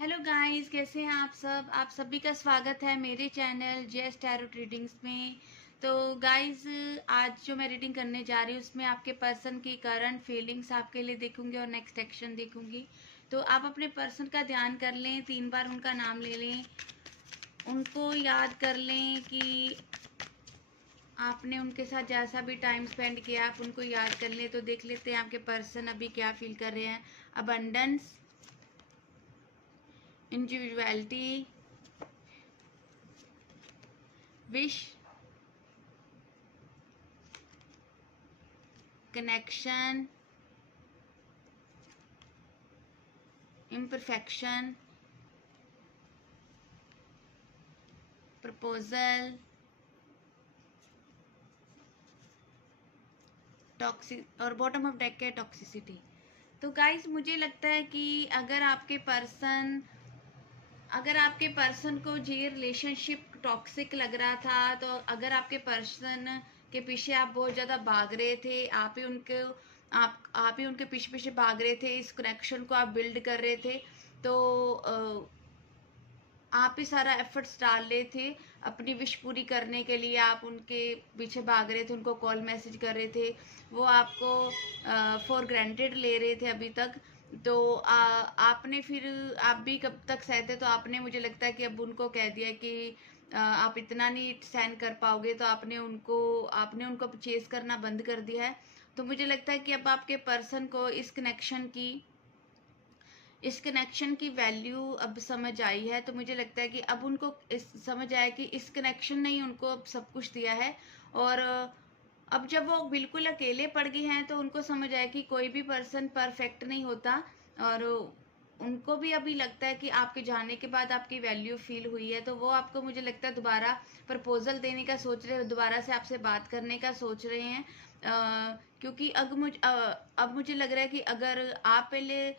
Hello guys, कैसे हैं आप सभी का स्वागत है मेरे चैनल जेएस टैरो रीडिंग्स में। तो गाइस, आज जो मैं रीडिंग करने जा रही हूँ उसमें आपके पर्सन की करंट फीलिंग्स आपके लिए देखूंगी और नेक्स्ट एक्शन देखूंगी। तो आप अपने पर्सन का ध्यान कर लें, 3 बार उनका नाम ले लें, उनको याद कर लें कि आपने उनके साथ जैसा भी टाइम स्पेंड किया आप उनको याद कर लें। तो देख लेते हैं आपके पर्सन अभी क्या फील कर रहे हैं। Abundance, individuality, wish, connection, imperfection, proposal, toxic और बॉटम ऑफ डेक है टॉक्सिसिटी। तो गाइस, मुझे लगता है कि अगर आपके पर्सन को ये रिलेशनशिप टॉक्सिक लग रहा था, तो अगर आपके पर्सन के पीछे आप बहुत ज़्यादा भाग रहे थे, आप ही उनके पीछे पीछे भाग रहे थे, इस कनेक्शन को आप बिल्ड कर रहे थे, तो आप ही सारा एफर्ट्स डाल रहे थे अपनी विश पूरी करने के लिए। आप उनके पीछे भाग रहे थे, उनको कॉल मैसेज कर रहे थे, वो आपको फॉर ग्रांटेड ले रहे थे अभी तक। तो आपने फिर आप भी कब तक सहते, तो आपने मुझे लगता है कि अब उनको कह दिया कि आप इतना नहीं सहन कर पाओगे, तो आपने उनको चेस करना बंद कर दिया है। तो मुझे लगता है कि अब आपके पर्सन को इस कनेक्शन की वैल्यू अब समझ आई है। तो मुझे लगता है कि अब उनको समझ आया कि इस कनेक्शन ने ही उनको अब सब कुछ दिया है। और अब जब वो बिल्कुल अकेले पड़ गए हैं तो उनको समझ आया कि कोई भी पर्सन परफेक्ट नहीं होता। और उनको भी अभी लगता है कि आपके जाने के बाद आपकी वैल्यू फील हुई है, तो वो आपको मुझे लगता है दोबारा प्रपोजल देने का सोच रहे हैं, दोबारा से आपसे बात करने का सोच रहे हैं। क्योंकि अब मुझे लग रहा है कि अगर आप पहले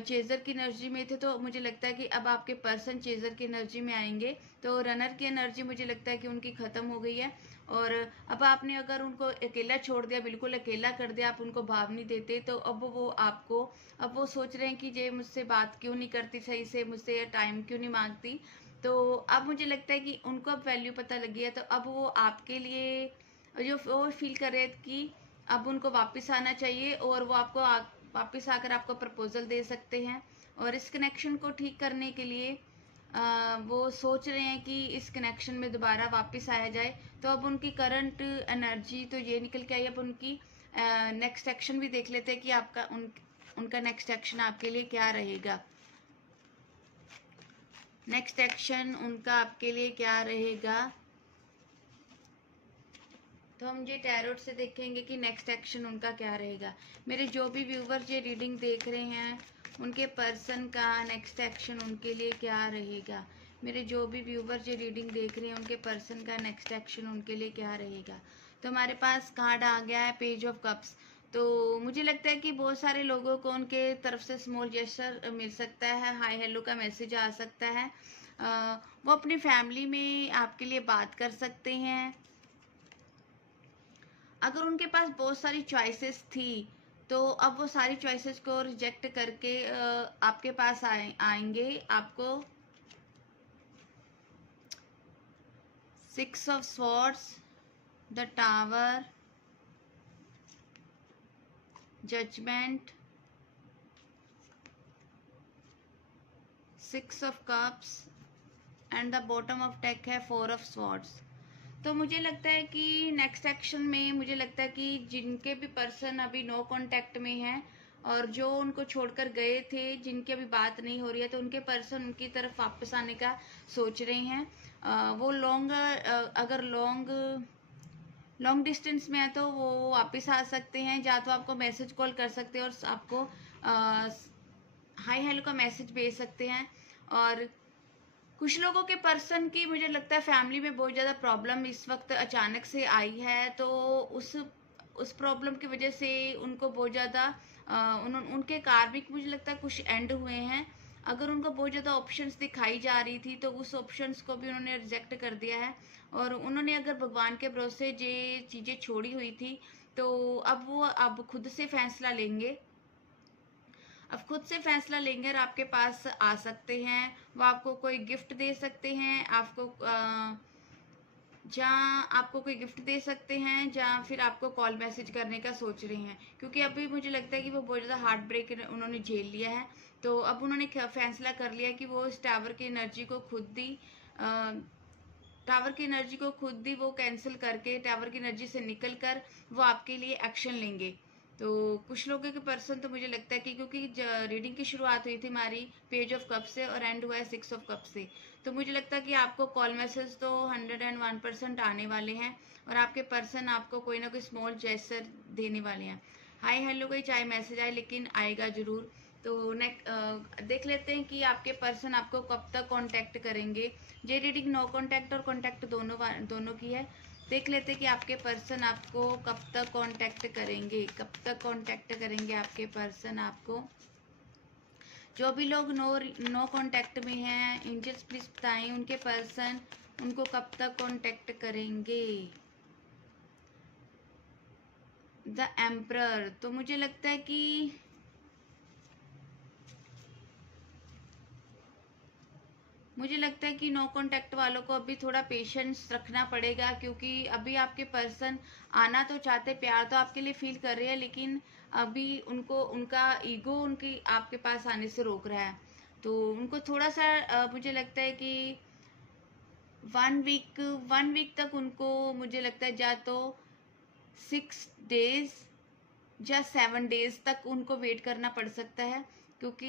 चेजर की एनर्जी में थे, तो मुझे लगता है कि अब आपके पर्सन चेजर की एनर्जी में आएंगे। तो रनर की एनर्जी मुझे लगता है कि उनकी ख़त्म हो गई है। और अब आपने अगर उनको अकेला छोड़ दिया, बिल्कुल अकेला कर दिया, आप उनको भाव नहीं देते, तो अब वो सोच रहे हैं कि ये मुझसे बात क्यों नहीं करती सही से, मुझसे टाइम क्यों नहीं मांगती। तो अब मुझे लगता है कि उनको अब वैल्यू पता लगी है, तो अब वो आपके लिए जो वो फील कर रहे हैं कि अब उनको वापस आना चाहिए, और वो वापस आकर आपको प्रपोजल दे सकते हैं। और इस कनेक्शन को ठीक करने के लिए वो सोच रहे हैं कि इस कनेक्शन में दोबारा वापस आया जाए। तो अब उनकी करंट एनर्जी तो ये निकल के आई। अब उनकी नेक्स्ट एक्शन भी देख लेते हैं कि उनका नेक्स्ट एक्शन आपके लिए क्या रहेगा। नेक्स्ट एक्शन उनका आपके लिए क्या रहेगा, तो हम ये टैरोट से देखेंगे कि नेक्स्ट एक्शन उनका क्या रहेगा। मेरे जो भी व्यूवर्स ये रीडिंग देख रहे हैं, उनके पर्सन का नेक्स्ट एक्शन उनके लिए क्या रहेगा। मेरे जो भी व्यूवर्स ये रीडिंग देख रहे हैं, उनके पर्सन का नेक्स्ट एक्शन उनके लिए क्या रहेगा। तो हमारे पास कार्ड आ गया है पेज ऑफ कप्स। तो मुझे लगता है कि बहुत सारे लोगों को उनके तरफ से स्मॉल जेस्चर मिल सकता है, हाय हेलो का मैसेज आ सकता है। वो अपनी फैमिली में आपके लिए बात कर सकते हैं। अगर उनके पास बहुत सारी चॉइसेस थी, तो अब वो सारी चॉइसेस को रिजेक्ट करके आपके पास आएंगे। आपको 6 of swords, the tower, judgement, 6 of cups and the bottom of deck है 4 ऑफ स्वॉर्ड्स। तो मुझे लगता है कि नेक्स्ट एक्शन में मुझे लगता है कि जिनके भी पर्सन अभी नो कांटेक्ट में हैं और जो उनको छोड़कर गए थे, जिनकी अभी बात नहीं हो रही है, तो उनके पर्सन उनकी तरफ वापस आने का सोच रहे हैं। वो अगर लॉन्ग डिस्टेंस में है तो वो वापस आ सकते हैं, या तो आपको मैसेज कॉल कर सकते हैं और आपको हाय हेलो का मैसेज भेज सकते हैं। और कुछ लोगों के पर्सन की मुझे लगता है फैमिली में बहुत ज़्यादा प्रॉब्लम इस वक्त अचानक से आई है, तो उस प्रॉब्लम की वजह से उनको बहुत ज़्यादा उनके कार्मिक मुझे लगता है कुछ एंड हुए हैं। अगर उनको बहुत ज़्यादा ऑप्शंस दिखाई जा रही थी, तो उस ऑप्शंस को भी उन्होंने रिजेक्ट कर दिया है। और उन्होंने अगर भगवान के भरोसे ये चीज़ें छोड़ी हुई थी, तो अब वो खुद से फैसला लेंगे। अब खुद से फैसला लेंगे और आपके पास आ सकते हैं। वो आपको कोई गिफ्ट दे सकते हैं, आपको जहाँ आपको कोई गिफ्ट दे सकते हैं, जहाँ फिर आपको कॉल मैसेज करने का सोच रहे हैं, क्योंकि अभी मुझे लगता है कि वो बहुत ज़्यादा हार्ट ब्रेक उन्होंने झेल लिया है। तो अब उन्होंने फैसला कर लिया कि वो इस टावर की एनर्जी को खुद ही टावर की एनर्जी को खुद ही वो कैंसिल करके टावर की एनर्जी से निकल कर वो आपके लिए एक्शन लेंगे। तो कुछ लोगों के पर्सन तो मुझे लगता है कि क्योंकि रीडिंग की शुरुआत हुई थी हमारी पेज ऑफ कप से और एंड हुआ है 6 ऑफ कप से, तो मुझे लगता है कि आपको कॉल मैसेज तो 101% आने वाले हैं और आपके पर्सन आपको कोई ना कोई स्मॉल जेस्चर देने वाले हैं। हाय हेलो कोई चाहे मैसेज आए लेकिन आएगा ज़रूर। तो देख लेते हैं कि आपके पर्सन आपको कब तक कांटेक्ट करेंगे। ये रीडिंग नो कांटेक्ट और कांटेक्ट दोनों की है। देख लेते हैं कि आपके पर्सन आपको कब तक कांटेक्ट करेंगे, कब तक कांटेक्ट करेंगे आपके पर्सन आपको। जो भी लोग नो कांटेक्ट में हैं, एंजल्स प्लीज बताएं उनके पर्सन उनको कब तक कांटेक्ट करेंगे। द एम्परर, तो मुझे लगता है कि नो कांटेक्ट वालों को अभी थोड़ा पेशेंस रखना पड़ेगा, क्योंकि अभी आपके पर्सन आना तो चाहते, प्यार तो आपके लिए फील कर रहे हैं, लेकिन अभी उनको उनका ईगो उनकी आपके पास आने से रोक रहा है। तो उनको थोड़ा सा मुझे लगता है कि 1 वीक तक उनको मुझे लगता है या तो 6 डेज या 7 डेज तक उनको वेट करना पड़ सकता है, क्योंकि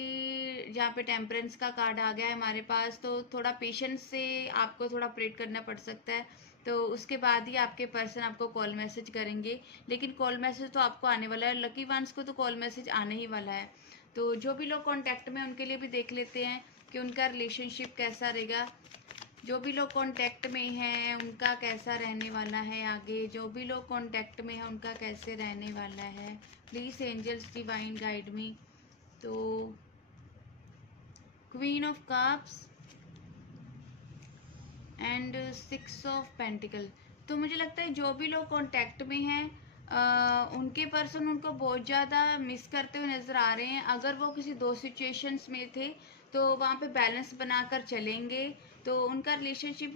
यहाँ पे टेम्परेंस का कार्ड आ गया है हमारे पास, तो थोड़ा पेशेंस से आपको थोड़ा ऑपरेट करना पड़ सकता है। तो उसके बाद ही आपके पर्सन आपको कॉल मैसेज करेंगे, लेकिन कॉल मैसेज तो आपको आने वाला है, लकी वंस को तो कॉल मैसेज आने ही वाला है। तो जो भी लोग कांटेक्ट में उनके लिए भी देख लेते हैं कि उनका रिलेशनशिप कैसा रहेगा। जो भी लोग कांटेक्ट में हैं उनका कैसा रहने वाला है आगे, जो भी लोग कांटेक्ट में हैं उनका कैसे रहने वाला है। Please angels divine guide me. तो queen of cups and 6 of pentacle, तो मुझे लगता है जो भी लोग कांटेक्ट में हैं उनके पर्सन उनको बहुत ज़्यादा मिस करते हुए नज़र आ रहे हैं। अगर वो किसी 2 सिचुएशंस में थे तो वहाँ पे बैलेंस बनाकर चलेंगे, तो उनका रिलेशनशिप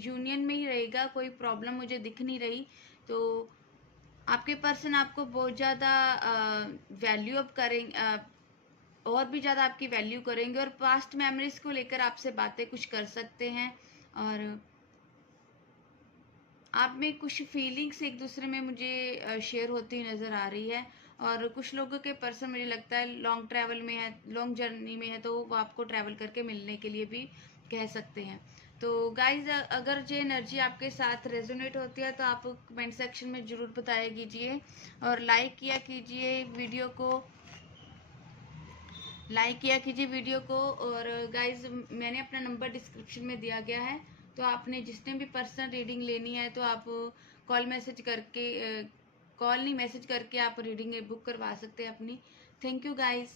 यूनियन में ही रहेगा, कोई प्रॉब्लम मुझे दिख नहीं रही। तो आपके पर्सन आपको बहुत ज़्यादा वैल्यू अप करेंगे, और भी ज़्यादा आपकी वैल्यू करेंगे, और पास्ट मेमोरीज को लेकर आपसे बातें कुछ कर सकते हैं, और आप में कुछ फीलिंग्स एक दूसरे में मुझे शेयर होती नज़र आ रही है। और कुछ लोगों के पर्सन मुझे लगता है लॉन्ग ट्रैवल में है, लॉन्ग जर्नी में है, तो वो आपको ट्रैवल करके मिलने के लिए भी कह सकते हैं। तो गाइज अगर ये एनर्जी आपके साथ रेजोनेट होती है तो आप कमेंट सेक्शन में ज़रूर बताया कीजिए, और लाइक किया कीजिए वीडियो को। और गाइज मैंने अपना नंबर डिस्क्रिप्शन में दिया गया है, तो आपने जिसने भी पर्सनल रीडिंग लेनी है तो आप कॉल नहीं मैसेज करके आप रीडिंग बुक करवा सकते हैं अपनी। Thank you guys.